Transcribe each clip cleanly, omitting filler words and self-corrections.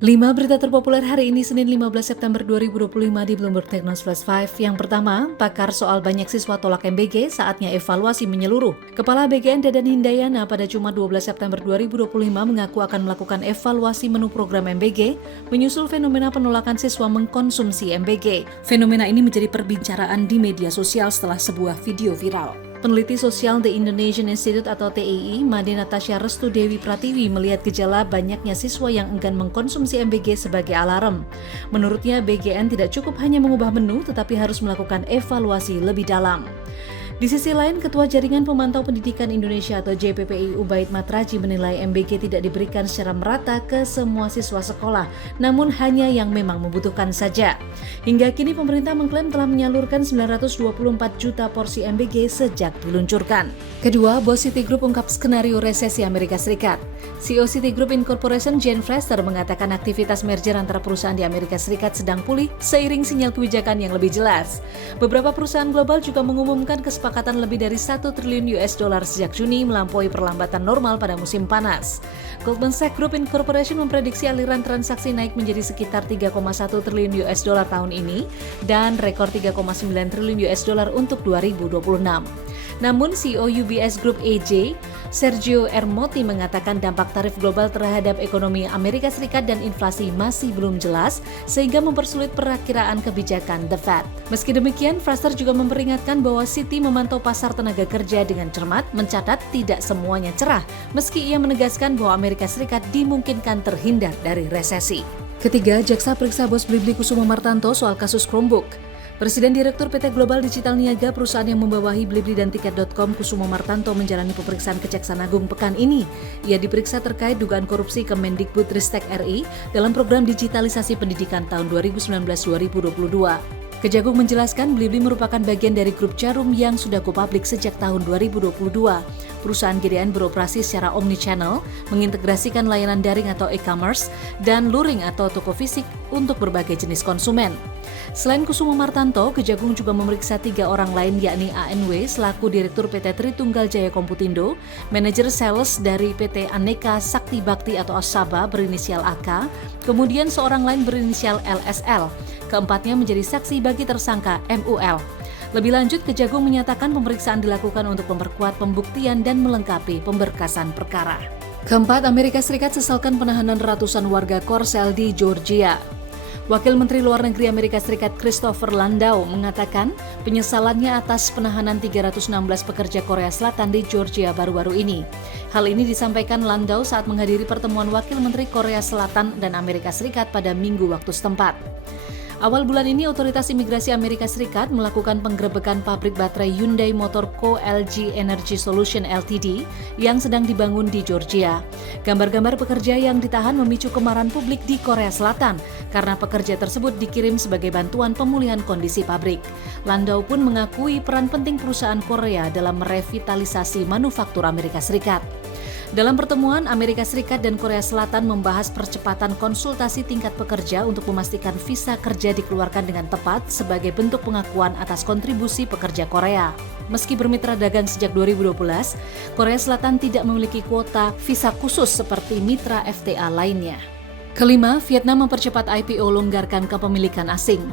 5 berita terpopuler hari ini Senin 15 September 2025 di Bloomberg Technos Flash 5. Yang pertama, pakar soal banyak siswa tolak MBG, saatnya evaluasi menyeluruh. Kepala BGN Dadan Hindayana pada Jumat 12 September 2025 mengaku akan melakukan evaluasi menu program MBG, menyusul fenomena penolakan siswa mengkonsumsi MBG. Fenomena ini menjadi perbincangan di media sosial setelah sebuah video viral. Peneliti sosial The Indonesian Institute atau TII, Made Natasha Restu Dewi Pratiwi melihat gejala banyaknya siswa yang enggan mengkonsumsi MBG sebagai alarm. Menurutnya, BGN tidak cukup hanya mengubah menu, tetapi harus melakukan evaluasi lebih dalam. Di sisi lain, Ketua Jaringan Pemantau Pendidikan Indonesia atau JPPI Ubaid Matraji menilai MBG tidak diberikan secara merata ke semua siswa sekolah, namun hanya yang memang membutuhkan saja. Hingga kini pemerintah mengklaim telah menyalurkan 924 juta porsi MBG sejak diluncurkan. Kedua, bos Citigroup ungkap skenario resesi Amerika Serikat. CEO Citigroup Incorporation Jane Fraser mengatakan aktivitas merger antara perusahaan di Amerika Serikat sedang pulih seiring sinyal kebijakan yang lebih jelas. Beberapa perusahaan global juga mengumumkan kesepakatan lebih dari 1 triliun US dollar sejak Juni melampaui perlambatan normal pada musim panas. Goldman Sachs Group Incorporation memprediksi aliran transaksi naik menjadi sekitar 3,1 triliun US dollar tahun ini dan rekor 3,9 triliun US dollar untuk 2026. Namun CEO UBS Group AJ, Sergio Ermotti mengatakan dampak tarif global terhadap ekonomi Amerika Serikat dan inflasi masih belum jelas sehingga mempersulit perakiraan kebijakan The Fed. Meski demikian, Fraser juga memperingatkan bahwa Citi memantau pasar tenaga kerja dengan cermat, mencatat tidak semuanya cerah, meski ia menegaskan bahwa Amerika Serikat dimungkinkan terhindar dari resesi. Ketiga, jaksa periksa bos Blibli Kusuma Martanto soal kasus Chromebook. Presiden Direktur PT Global Digital Niaga, perusahaan yang membawahi Blibli dan Tiket.com, Kusuma Martanto menjalani pemeriksaan Kejaksaan Agung pekan ini. Ia diperiksa terkait dugaan korupsi Kemendikbudristek RI dalam program digitalisasi pendidikan tahun 2019-2022. Kejagung menjelaskan Blibli merupakan bagian dari grup Jarum yang sudah go public sejak tahun 2022. Perusahaan GDN beroperasi secara omnichannel, mengintegrasikan layanan daring atau e-commerce, dan luring atau toko fisik untuk berbagai jenis konsumen. Selain Kusuma Martanto, Kejagung juga memeriksa 3 orang lain yakni ANW selaku Direktur PT Tritunggal Jaya Komputindo, manajer sales dari PT Aneka Sakti Bakti atau Asaba berinisial AK, kemudian seorang lain berinisial LSL. Keempatnya menjadi saksi bagi tersangka MUL. Lebih lanjut, Kejagung menyatakan pemeriksaan dilakukan untuk memperkuat pembuktian dan melengkapi pemberkasan perkara. Keempat, Amerika Serikat sesalkan penahanan ratusan warga Korsel di Georgia. Wakil Menteri Luar Negeri Amerika Serikat Christopher Landau mengatakan penyesalannya atas penahanan 316 pekerja Korea Selatan di Georgia baru-baru ini. Hal ini disampaikan Landau saat menghadiri pertemuan Wakil Menteri Korea Selatan dan Amerika Serikat pada Minggu waktu setempat. Awal bulan ini, Otoritas Imigrasi Amerika Serikat melakukan penggerebekan pabrik baterai Hyundai Motor Co. LG Energy Solution Ltd. yang sedang dibangun di Georgia. Gambar-gambar pekerja yang ditahan memicu kemarahan publik di Korea Selatan karena pekerja tersebut dikirim sebagai bantuan pemulihan kondisi pabrik. Landau pun mengakui peran penting perusahaan Korea dalam merevitalisasi manufaktur Amerika Serikat. Dalam pertemuan, Amerika Serikat dan Korea Selatan membahas percepatan konsultasi tingkat pekerja untuk memastikan visa kerja dikeluarkan dengan tepat sebagai bentuk pengakuan atas kontribusi pekerja Korea. Meski bermitra dagang sejak 2012, Korea Selatan tidak memiliki kuota visa khusus seperti mitra FTA lainnya. Kelima, Vietnam mempercepat IPO longgarkan kepemilikan asing.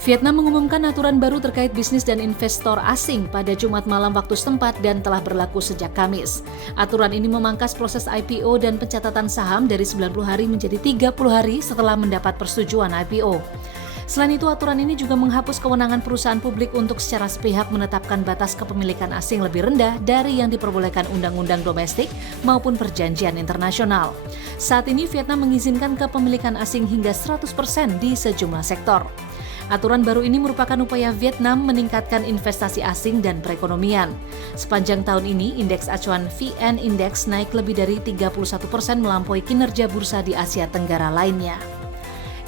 Vietnam mengumumkan aturan baru terkait bisnis dan investor asing pada Jumat malam waktu setempat dan telah berlaku sejak Kamis. Aturan ini memangkas proses IPO dan pencatatan saham dari 90 hari menjadi 30 hari setelah mendapat persetujuan IPO. Selain itu, aturan ini juga menghapus kewenangan perusahaan publik untuk secara sepihak menetapkan batas kepemilikan asing lebih rendah dari yang diperbolehkan undang-undang domestik maupun perjanjian internasional. Saat ini, Vietnam mengizinkan kepemilikan asing hingga 100% di sejumlah sektor. Aturan baru ini merupakan upaya Vietnam meningkatkan investasi asing dan perekonomian. Sepanjang tahun ini, indeks acuan VN Index naik lebih dari 31% melampaui kinerja bursa di Asia Tenggara lainnya.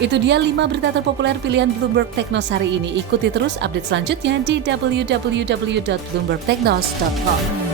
Itu dia 5 berita terpopuler pilihan Bloomberg Technos hari ini. Ikuti terus update selanjutnya di www.bloombergtechnos.com.